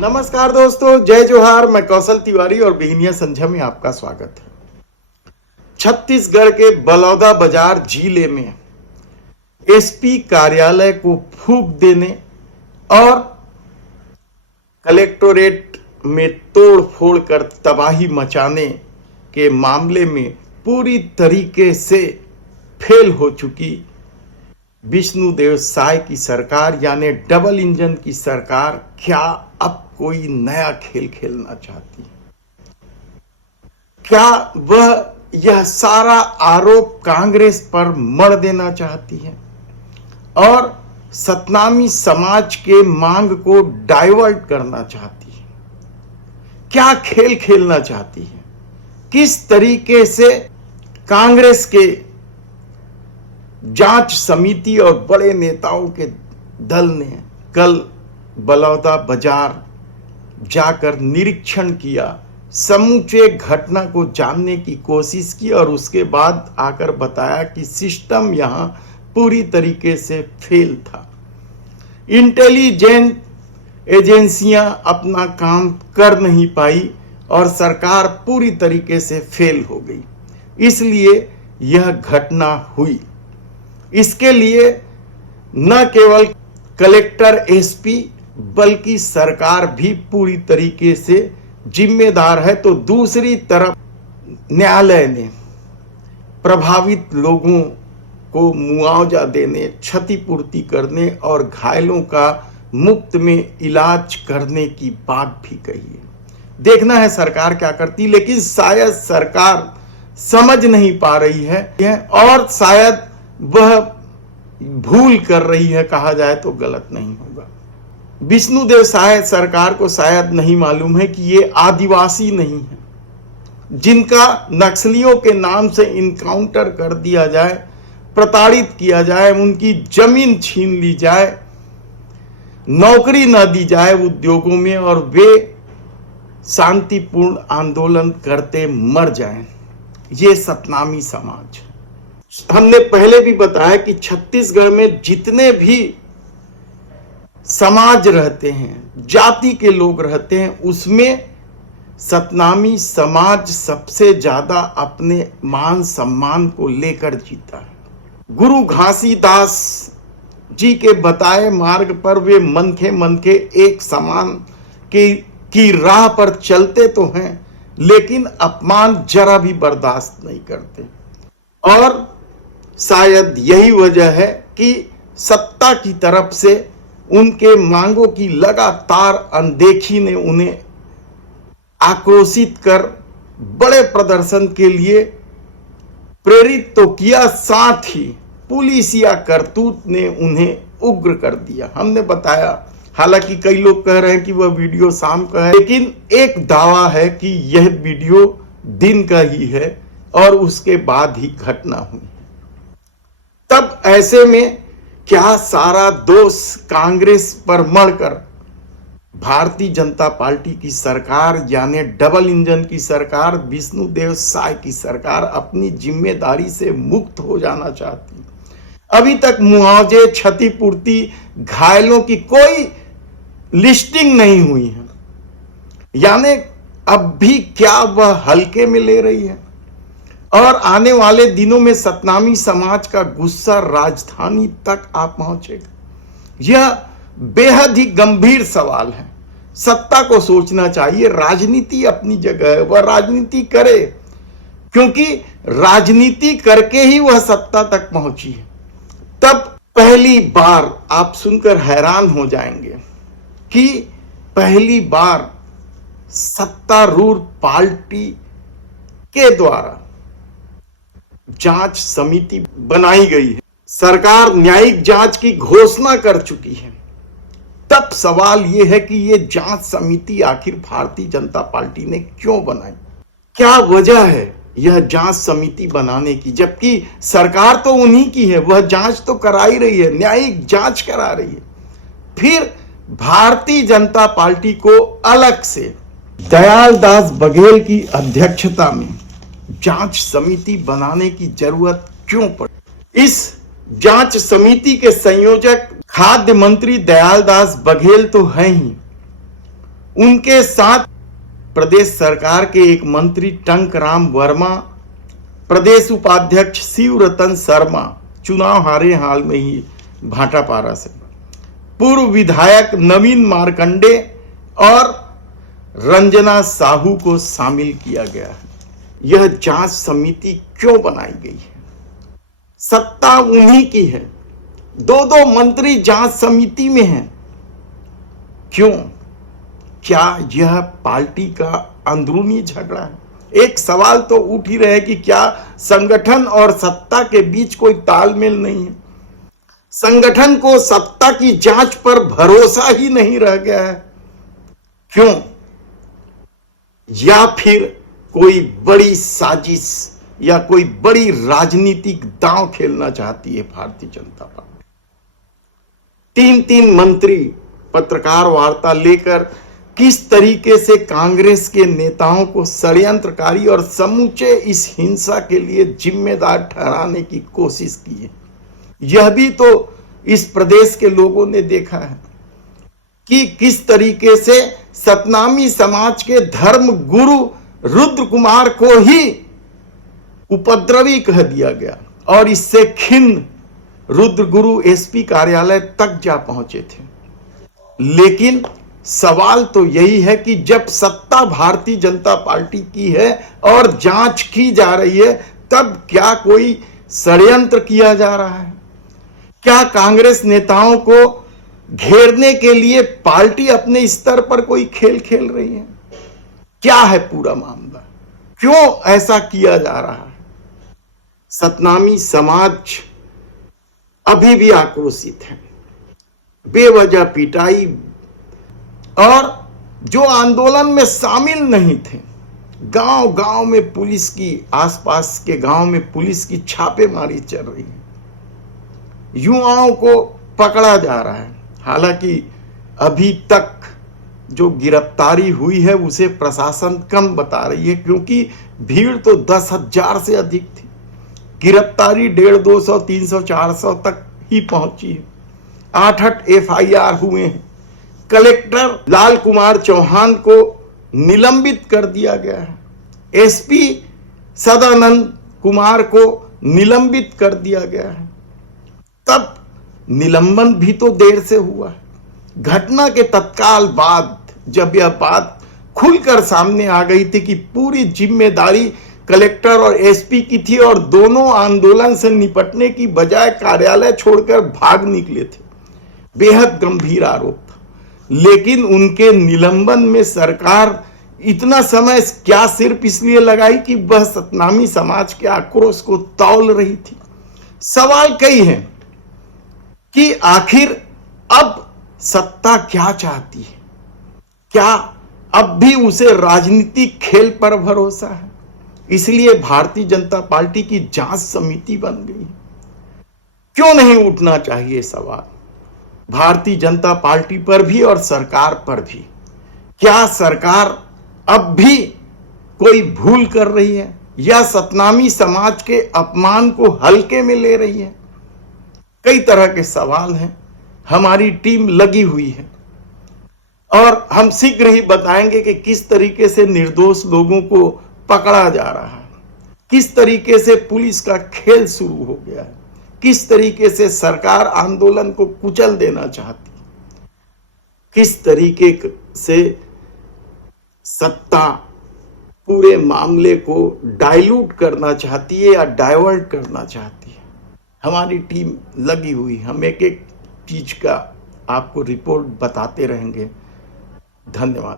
नमस्कार दोस्तों, जय जोहार। मैं कौशल तिवारी और बिहनिया संझा में आपका स्वागत है। छत्तीसगढ़ के बलौदा बाजार जिले में एसपी कार्यालय को फूंक देने और कलेक्टोरेट में तोड़ फोड़ कर तबाही मचाने के मामले में पूरी तरीके से फेल हो चुकी विष्णुदेव साय की सरकार यानी डबल इंजन की सरकार क्या अब कोई नया खेल खेलना चाहती है? क्या वह यह सारा आरोप कांग्रेस पर मढ़ देना चाहती है और सतनामी समाज के मांग को डाइवर्ट करना चाहती है? क्या खेल खेलना चाहती है? किस तरीके से कांग्रेस के जांच समिति और बड़े नेताओं के दल ने कल बलौदा बाजार जाकर निरीक्षण किया, समूचे घटना को जानने की कोशिश की और उसके बाद आकर बताया कि सिस्टम यहां पूरी तरीके से फेल था। इंटेलिजेंट एजेंसियां अपना काम कर नहीं पाई और सरकार पूरी तरीके से फेल हो गई, इसलिए यह घटना हुई। इसके लिए न केवल कलेक्टर एसपी बल्कि सरकार भी पूरी तरीके से जिम्मेदार है। तो दूसरी तरफ न्यायालय ने प्रभावित लोगों को मुआवजा देने, क्षतिपूर्ति करने और घायलों का मुफ्त में इलाज करने की बात भी कही है। देखना है सरकार क्या करती, लेकिन शायद सरकार समझ नहीं पा रही है और शायद वह भूल कर रही है, कहा जाए तो गलत नहीं होगा। विष्णुदेव साय सरकार को शायद नहीं मालूम है कि ये आदिवासी नहीं है जिनका नक्सलियों के नाम से इनकाउंटर कर दिया जाए, प्रताड़ित किया जाए, उनकी जमीन छीन ली जाए, नौकरी न दी जाए उद्योगों में और वे शांतिपूर्ण आंदोलन करते मर जाएं। ये सतनामी समाज है। हमने पहले भी बताया कि छत्तीसगढ़ में जितने भी समाज रहते हैं, जाति के लोग रहते हैं, उसमें सतनामी समाज सबसे ज्यादा अपने मान सम्मान को लेकर जीता है। गुरु घासीदास जी के बताए मार्ग पर वे मन के एक समान की राह पर चलते तो हैं, लेकिन अपमान जरा भी बर्दाश्त नहीं करते। और शायद यही वजह है कि सत्ता की तरफ से उनके मांगों की लगातार अनदेखी ने उन्हें आक्रोशित कर बड़े प्रदर्शन के लिए प्रेरित तो किया, साथ ही पुलिसिया करतूत ने उन्हें उग्र कर दिया। हमने बताया, हालांकि कई लोग कह रहे हैं कि वह वीडियो शाम का है, लेकिन एक दावा है कि यह वीडियो दिन का ही है और उसके बाद ही घटना हुई। तब ऐसे में क्या सारा दोष कांग्रेस पर मढ़कर भारतीय जनता पार्टी की सरकार यानी डबल इंजन की सरकार, विष्णुदेव साय की सरकार अपनी जिम्मेदारी से मुक्त हो जाना चाहती? अभी तक मुआवजे, क्षतिपूर्ति, घायलों की कोई लिस्टिंग नहीं हुई है, यानी अब भी क्या वह हल्के में ले रही है? और आने वाले दिनों में सतनामी समाज का गुस्सा राजधानी तक आ पहुंचेगा। यह बेहद ही गंभीर सवाल है। सत्ता को सोचना चाहिए। राजनीति अपनी जगह है, वह राजनीति करे, क्योंकि राजनीति करके ही वह सत्ता तक पहुंची है। तब पहली बार आप सुनकर हैरान हो जाएंगे कि पहली बार सत्तारूढ़ पार्टी के द्वारा जांच समिति बनाई गई है। सरकार न्यायिक जांच की घोषणा कर चुकी है। तब सवाल यह है कि यह जांच समिति आखिर भारतीय जनता पार्टी ने क्यों बनाई? क्या वजह है यह जांच समिति बनाने की, जबकि सरकार तो उन्हीं की है, वह जांच तो करा ही रही है, न्यायिक जांच करा रही है। फिर भारतीय जनता पार्टी को अलग से दयालदास बघेल की अध्यक्षता में जांच समिति बनाने की जरूरत क्यों पड़ी? इस जांच समिति के संयोजक खाद्य मंत्री दयालदास बघेल तो हैं ही, उनके साथ प्रदेश सरकार के एक मंत्री टंकराम वर्मा, प्रदेश उपाध्यक्ष शिवरतन शर्मा, चुनाव हारे हाल में ही भाटापारा से, पूर्व विधायक नवीन मार्कंडे और रंजना साहू को शामिल किया गया है। यह जांच समिति क्यों बनाई गई है? सत्ता उन्हीं की है, दो मंत्री जांच समिति में हैं। क्यों? क्या यह पार्टी का अंदरूनी झगड़ा है? एक सवाल तो उठ ही रहे कि क्या संगठन और सत्ता के बीच कोई तालमेल नहीं है? संगठन को सत्ता की जांच पर भरोसा ही नहीं रह गया है। क्यों? या फिर कोई बड़ी साजिश या कोई बड़ी राजनीतिक दांव खेलना चाहती है भारतीय जनता पार्टी? तीन मंत्री पत्रकार वार्ता लेकर किस तरीके से कांग्रेस के नेताओं को षड्यंत्रकारी और समूचे इस हिंसा के लिए जिम्मेदार ठहराने की कोशिश की है, यह भी तो इस प्रदेश के लोगों ने देखा है कि किस तरीके से सतनामी समाज के धर्म गुरु रुद्र कुमार को ही उपद्रवी कह दिया गया और इससे खिन्न रुद्र गुरु एसपी कार्यालय तक जा पहुंचे थे। लेकिन सवाल तो यही है कि जब सत्ता भारतीय जनता पार्टी की है और जांच की जा रही है, तब क्या कोई षड्यंत्र किया जा रहा है? क्या कांग्रेस नेताओं को घेरने के लिए पार्टी अपने स्तर पर कोई खेल खेल रही है? क्या है पूरा मामला? क्यों ऐसा किया जा रहा है? सतनामी समाज अभी भी आक्रोशित है। बेवजह पिटाई और जो आंदोलन में शामिल नहीं थे, गांव-गांव में पुलिस की, आसपास के गांव में पुलिस की छापेमारी चल रही है, युवाओं को पकड़ा जा रहा है। हालांकि अभी तक जो गिरफ्तारी हुई है उसे प्रशासन कम बता रही है, क्योंकि भीड़ तो 10,000 से अधिक थी। गिरफ्तारी 150, 200, 300, 400 तक ही पहुंची है। 8 FIR हुए हैं। कलेक्टर लाल कुमार चौहान को निलंबित कर दिया गया है। SP सदानंद कुमार को निलंबित कर दिया गया है। तब निलंबन भी तो देर से हुआ है। घटना के तत्काल बाद जब यह बात खुलकर सामने आ गई थी कि पूरी जिम्मेदारी कलेक्टर और SP की थी और दोनों आंदोलन से निपटने की बजाय कार्यालय छोड़कर भाग निकले थे, बेहद गंभीर आरोप था। लेकिन उनके निलंबन में सरकार इतना समय क्या सिर्फ इसलिए लगाई कि वह सतनामी समाज के आक्रोश को तौल रही थी? सवाल कई हैं कि आखिर अब सत्ता क्या चाहती है? क्या अब भी उसे राजनीतिक खेल पर भरोसा है? इसलिए भारतीय जनता पार्टी की जांच समिति बन गई। क्यों नहीं उठना चाहिए सवाल भारतीय जनता पार्टी पर भी और सरकार पर भी? क्या सरकार अब भी कोई भूल कर रही है या सतनामी समाज के अपमान को हल्के में ले रही है? कई तरह के सवाल हैं। हमारी टीम लगी हुई है और हम शीघ्र ही बताएंगे कि किस तरीके से निर्दोष लोगों को पकड़ा जा रहा है, किस तरीके से पुलिस का खेल शुरू हो गया है, किस तरीके से सरकार आंदोलन को कुचल देना चाहती है, किस तरीके से सत्ता पूरे मामले को डाइल्यूट करना चाहती है या डाइवर्ट करना चाहती है। हमारी टीम लगी हुई, हम एक एक चीज का आपको रिपोर्ट बताते रहेंगे। धन्यवाद।